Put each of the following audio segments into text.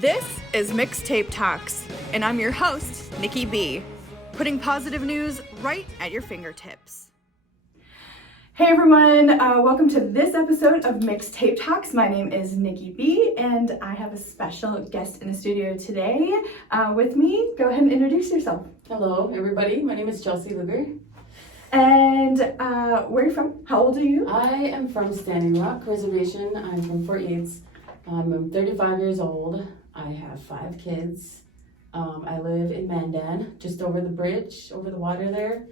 This is Mixtape Talks, and I'm your host, Nikki B, putting positive news right at your fingertips. Hey everyone, welcome to this episode of Mixtape Talks. My name is Nikki B, and I have a special guest in the studio today with me. Go ahead and introduce yourself. Hello everybody, my name is Chelsea Luger. And where are you from? How old are you? I am from Standing Rock Reservation. I'm from Fort Yates. I'm 35 years old. I have 5 kids. I live in Mandan, just over the bridge, over the water there.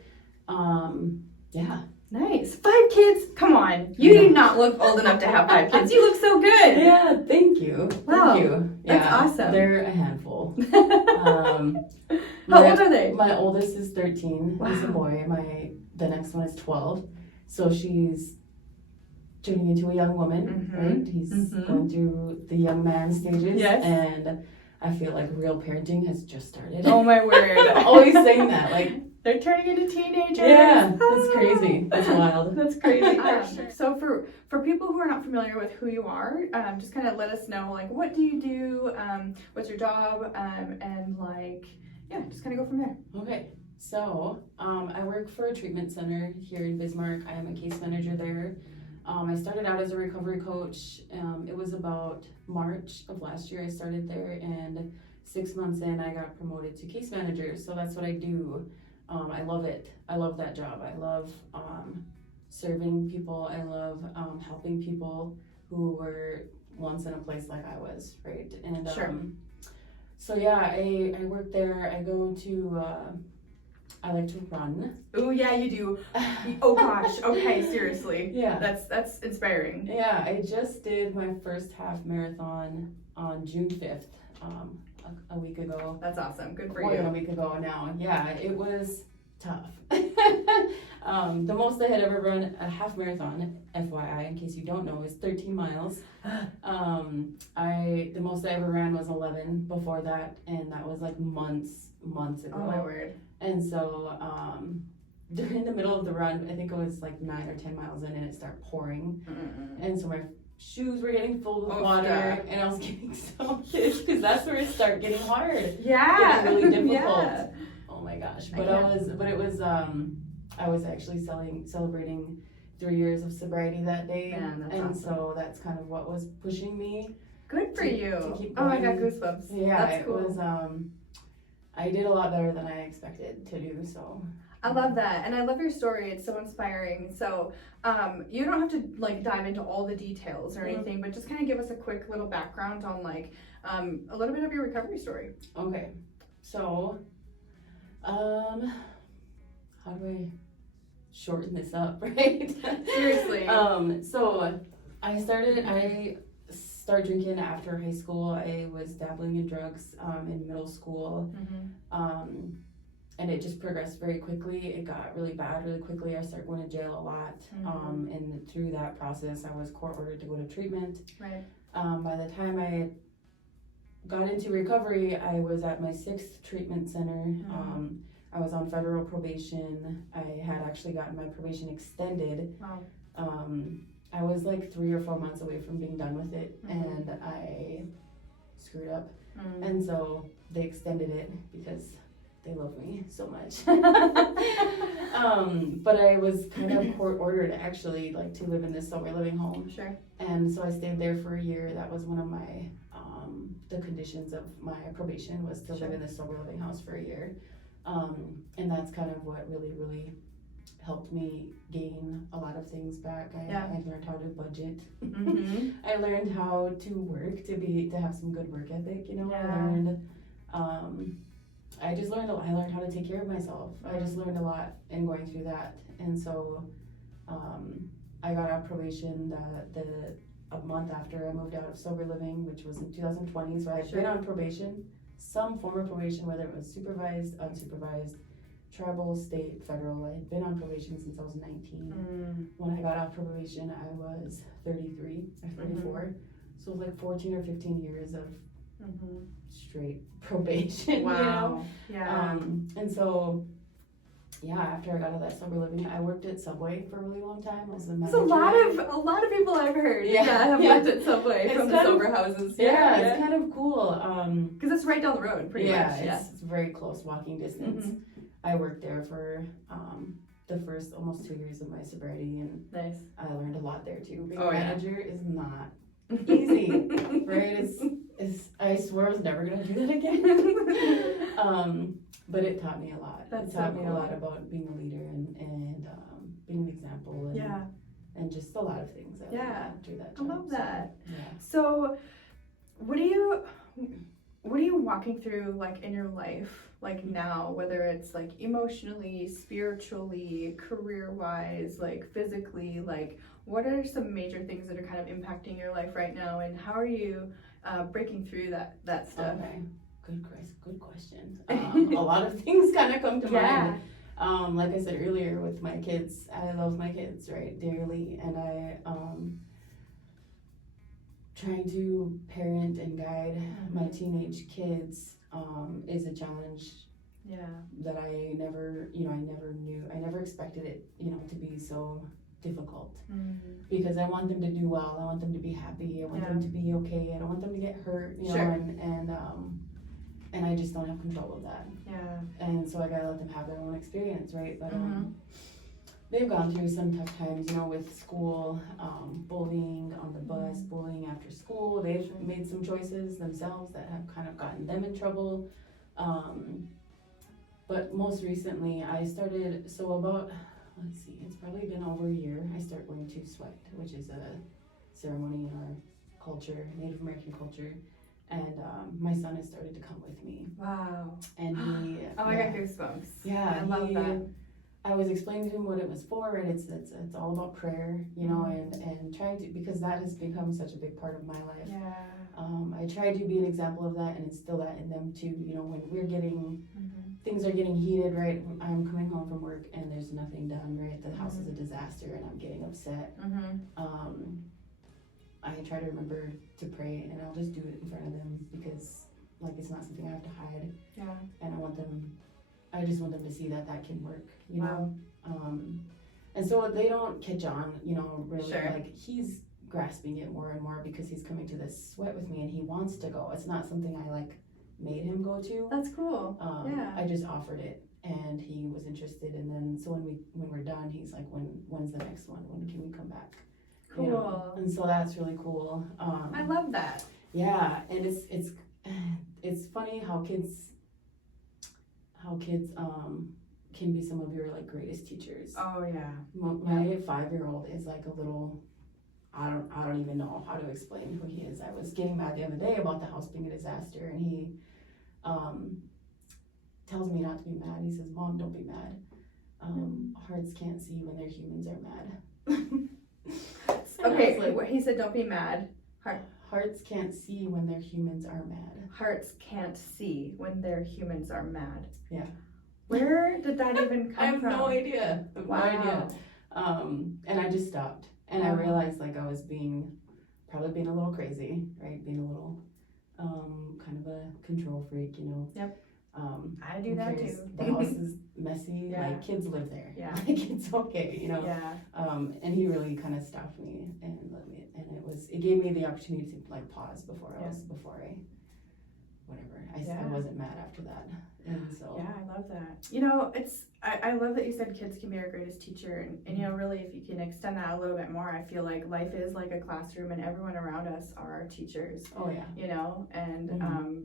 Yeah. Nice. 5 kids? Come on. You do not look old enough to have 5 kids. You look so good. Yeah, thank you. Wow. Thank you. That's Yeah, awesome. They're a handful. How old are they? My oldest is 13. Wow. He's a boy. The next one is 12. So she's turning into a young woman, right? He's going through the young man stages. Yes. And I feel like real parenting has just started. Oh my word. I'm always saying that. Like, they're turning into teenagers. yeah, that's crazy. That's wild. That's crazy. So for people who are not familiar with who you are, just kind of let us know, like, what do you do? What's your job? And like, yeah, just kind of go from there. Okay. So, I work for a treatment center here in Bismarck. I am a case manager there. I started out as a recovery coach. It was about March of last year I started there, and 6 months in I got promoted to case manager. So that's what I do. I love it. I love that job. I love serving people. I love helping people who were once in a place like I was, right? And Sure. So yeah, I work there. I go to I like to run. Oh yeah, you do. Oh gosh. Okay, seriously. Yeah. That's inspiring. Yeah, I just did my first half marathon on June 5th, a week ago. That's awesome. Good for More than a you. week ago now. Yeah, it was tough. The most I had ever run a half marathon, FYI, in case you don't know, is 13 miles. The most I ever ran was 11 before that, and that was like months ago. Oh my word. And so during the middle of the run, I think it was like 9 or 10 miles in, and it started pouring. And so my shoes were getting full with water, God. and I was getting so pissed because that's where it started getting hard. Yeah. Getting really difficult. Yeah. Oh my gosh. I was actually celebrating 3 years of sobriety that day. Man, that's and awesome. So that's kind of what was pushing me. Good for you. To keep Oh, I got going. goosebumps. Yeah, That's cool. it was I did a lot better than I expected to do, so. I love that, and I love your story. It's so inspiring. So, you don't have to like dive into all the details or anything, but just kind of give us a quick little background on like a little bit of your recovery story. Okay, so how do I shorten this up, right? Seriously. So I started drinking after high school. I was dabbling in drugs in middle school. And it just progressed very quickly. It got really bad really quickly. I started going to jail a lot. And through that process, I was court ordered to go to treatment. Right. By the time I got into recovery, I was at my 6th treatment center. I was on federal probation. I had actually gotten my probation extended. Wow. I was like 3 or 4 months away from being done with it, and I screwed up. And so they extended it because they love me so much. But I was kind of court ordered actually, like, to live in this sober living home. Sure. And so I stayed there for a year. That was one of my the conditions of my probation was to live in this sober living house for a year. And that's kind of what really helped me gain a lot of things back. I learned how to budget. I learned how to work, to have some good work ethic, you know. I just learned a lot. I learned how to take care of myself. I just learned a lot in going through that. And so I got out of probation a month after I moved out of sober living, which was in 2020. So I had been on probation, some form of probation, whether it was supervised, unsupervised, tribal, state, federal. I had been on probation since I was 19. When I got off probation, I was 33 or 34. So it was like 14 or 15 years of straight probation. Wow. You know? Yeah. And so after I got out of that sober living, I worked at Subway for a really long time. I was the There's manager. a lot of people I've heard have Yeah. worked at Subway It's from the kind of- sober houses. It's kind of cool. Because it's right down the road, pretty much. It's very close walking distance. Mhm. I worked there for the first almost 2 years of my sobriety, and Nice. I learned a lot there too. Being Oh, a yeah. manager is not easy, right? It's I swear I was never gonna do that again. But it taught me a lot. That's it taught so me cool. a lot about being a leader and being an example and just a lot of things that I learned through that I job. love that. So, yeah. So, what are you walking through like in your life, like now, whether it's like emotionally, spiritually, career-wise, like physically, like what are some major things that are kind of impacting your life right now, and how are you breaking through that stuff? Okay. Good question. A lot of things kind of come to mind. Like I said earlier, with my kids, I love my kids, right, dearly, and I trying to parent and guide my teenage kids is a challenge. That I never knew. I never expected it, to be so difficult. Because I want them to do well. I want them to be happy. I want them to be okay. I don't want them to get hurt, and I just don't have control of that. And so I gotta let them have their own experience, right? But they've gone through some tough times, with school, bullying on the bus, bullying after school. They've made some choices themselves that have kind of gotten them in trouble. But most recently, I started, it's probably been over a year, I started going to SWET, which is a ceremony in our culture, Native American culture. And my son has started to come with me. Wow. And he... Oh, I got goosebumps. Yeah, I love that. I was explaining to him what it was for, and it's all about prayer, and trying to, because that has become such a big part of my life. I try to be an example of that and instill that in them too. When we're getting, things are getting heated, right? I'm coming home from work and there's nothing done, right? The house is a disaster and I'm getting upset. I try to remember to pray, and I'll just do it in front of them because, like, it's not something I have to hide. And I just want them to see that can work, know. And so they don't catch on, really. Like, he's grasping it more and more because he's coming to this SWET with me and he wants to go. It's not something I made him go to. That's cool. I just offered it and he was interested, and then so when we're done, he's like, when's the next one? When can we come back? Cool. And so that's really cool. I love that. Yeah, and it's funny how kids can be some of your greatest teachers. Oh yeah. My 5-year-old is like a little, I don't even know how to explain who he is. I was getting mad the other day about the house being a disaster, and he tells me not to be mad. He says, "Mom, don't be mad. Hearts can't see when their humans are mad." Okay, he said don't be mad. Hearts can't see when their humans are mad. Hearts can't see when their humans are mad. Yeah. Where did that even come from? I have no idea. Wow. And I just stopped. And I realized I was probably being a little crazy, right? Being a little kind of a control freak, Yep. I do that too. The house is messy. Kids live there. It's okay, and he really kind of stopped me and let me, and it gave me the opportunity to pause before I wasn't mad after that. And so I love that. I love that you said kids can be our greatest teacher, and really, if you can extend that a little bit more, I feel like life is like a classroom and everyone around us are our teachers. Oh yeah. And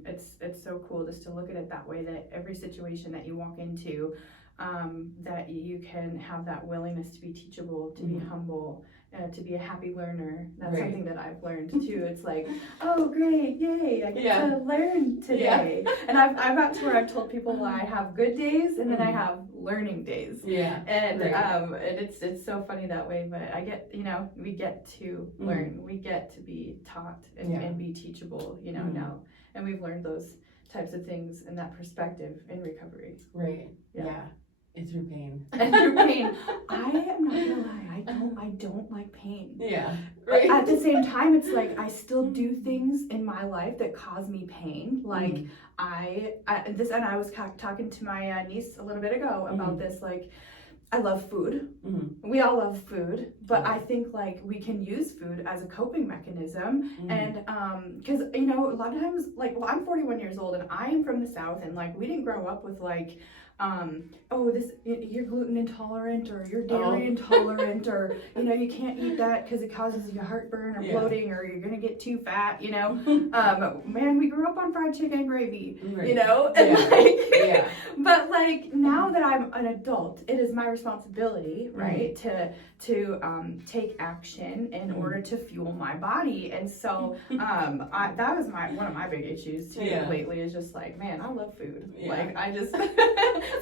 it's so cool just to look at it that way, that every situation that you walk into, that you can have that willingness to be teachable, to be humble, to be a happy learner. That's something that I've learned too. It's like, oh great, yay, I get to learn today. And I've got to where I've told people I have good days and then I have learning days. And it's so funny that way, but I get, we get to learn, we get to be taught and be teachable, now. And we've learned those types of things and that perspective in recovery. Right. Yeah. It's through pain. And through pain. I am not gonna lie, I don't like pain. Yeah. Right. At the same time, it's like I still do things in my life that cause me pain. Like I was talking to my niece a little bit ago about this. Like, I love food. We all love food, but I think like we can use food as a coping mechanism. And because a lot of times, like, well, I'm 41 years old and I am from the South, and like we didn't grow up with like you're gluten intolerant or you're dairy intolerant, or you can't eat that because it causes you heartburn or bloating, or you're gonna get too fat. Man, we grew up on fried chicken and gravy. And but like now that I'm an adult, it is my responsibility, right, to take action in order to fuel my body. And so that was one of my big issues too lately, is just like, man, I love food. Like I just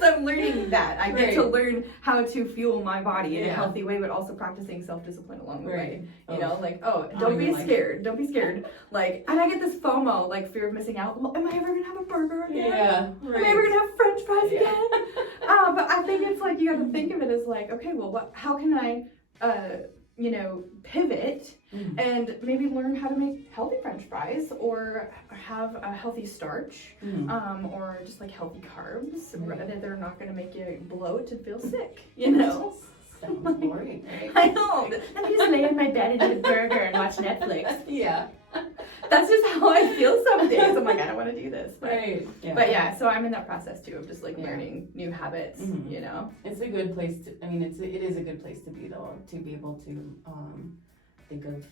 so I'm learning that I get to learn how to fuel my body in a healthy way, but also practicing self-discipline along the way. Don't be scared. Like, and I get this FOMO, like fear of missing out. Well, am I ever gonna have a burger again? Am I ever gonna have French fries again? But I think it's like, you got to think of it as like, okay, well, how can I pivot and maybe learn how to make healthy French fries, or have a healthy starch, or just like healthy carbs, that they're not going to make you bloat and feel sick, Sounds boring, right? I know. And just lay in my bed and eat a burger and watch Netflix. Yeah. That's just how I feel some days. I'm like, I don't want to do this. But, right. But yeah, so I'm in that process too of just like learning new habits, It's a good place to, it is a good place to be though, to be able to think of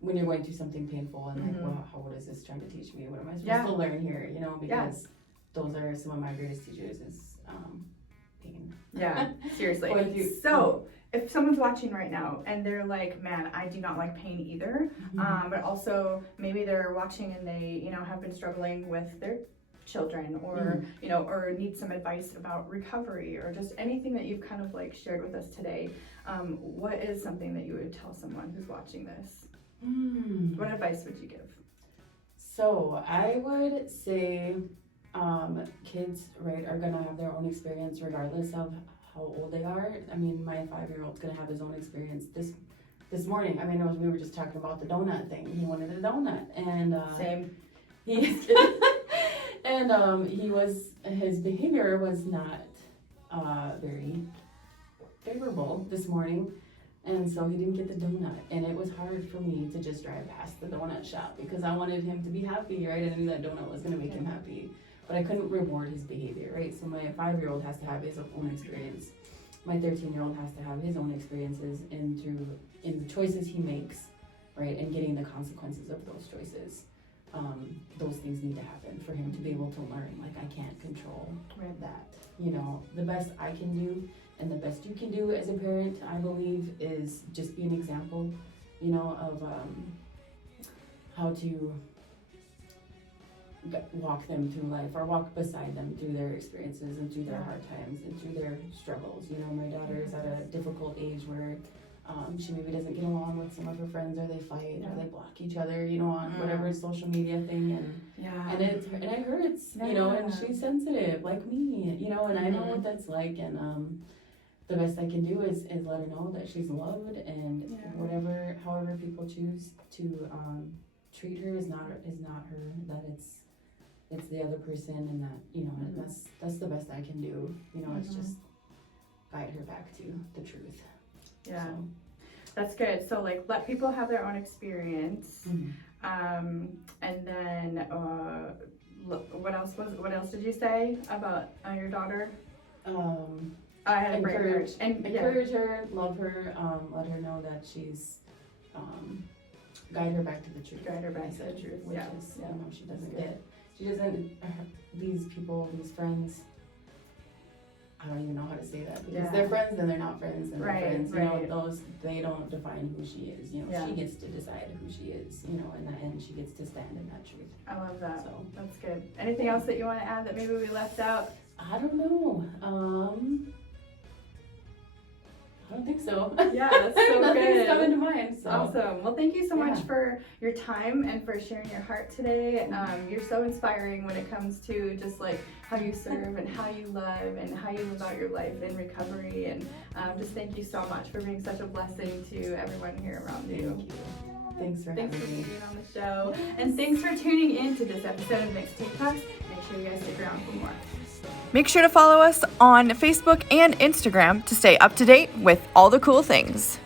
when you're going through something painful and like, well, what is this trying to teach me? What am I supposed to learn here? Because those are some of my greatest teachers is pain. Yeah, seriously. So if someone's watching right now and they're like, man, I do not like pain either, but also maybe they're watching and they, have been struggling with their children, or, or need some advice about recovery, or just anything that you've kind of like shared with us today, what is something that you would tell someone who's watching this? What advice would you give? So I would say kids, right, are gonna have their own experience regardless of how old they are. I mean, my 5-year-old's gonna have his own experience. This morning, we were just talking about the donut thing. He wanted a donut, and Same. His behavior was not very favorable this morning. And so he didn't get the donut, and it was hard for me to just drive past the donut shop because I wanted him to be happy, right? And I knew that donut was gonna make him happy, but I couldn't reward his behavior, right? So my 5-year-old has to have his own experience. My 13-year-old has to have his own experiences in the choices he makes, right? And getting the consequences of those choices. Those things need to happen for him to be able to learn. Like, I can't control that. The best I can do and the best you can do as a parent, I believe, is just be an example, of how to walk them through life, or walk beside them through their experiences and through their hard times and through their struggles. My daughter is at a difficult age where she maybe doesn't get along with some of her friends, or they fight, or they block each other, on whatever social media thing, and it hurts, and she's sensitive like me, and I know what that's like, and the best I can do is let her know that she's loved, and however people choose to treat her is not her, that it's the other person, and that and that's the best I can do. It's just guide her back to the truth. Yeah. So. That's good. So like, let people have their own experience. And then what else did you say about your daughter? I had encourage her, love her, let her know that she's guide her back to the truth. Guide her back to the truth. Which is, she doesn't these people, these friends, I don't even know how to say that, because they're friends, then they're not friends, and they're friends. Those, they don't define who she is. She gets to decide who she is. In the end, she gets to stand in that truth. I love that. So that's good. Anything else that you want to add that maybe we left out? I don't know. I don't think so. Yeah, that's so Nothing's good. coming to mind. So. Awesome. Well, thank you so much Yeah. for your time and for sharing your heart today. You're so inspiring when it comes to just like how you serve and how you love and how you live out your life in recovery. And just thank you so much for being such a blessing to everyone here around you. Thank you. Thanks for Thanks for having me. being on the show. And thanks for tuning in to this episode of Mixtape Talks. Make sure you guys stick around for more. Make sure to follow us on Facebook and Instagram to stay up to date with all the cool things.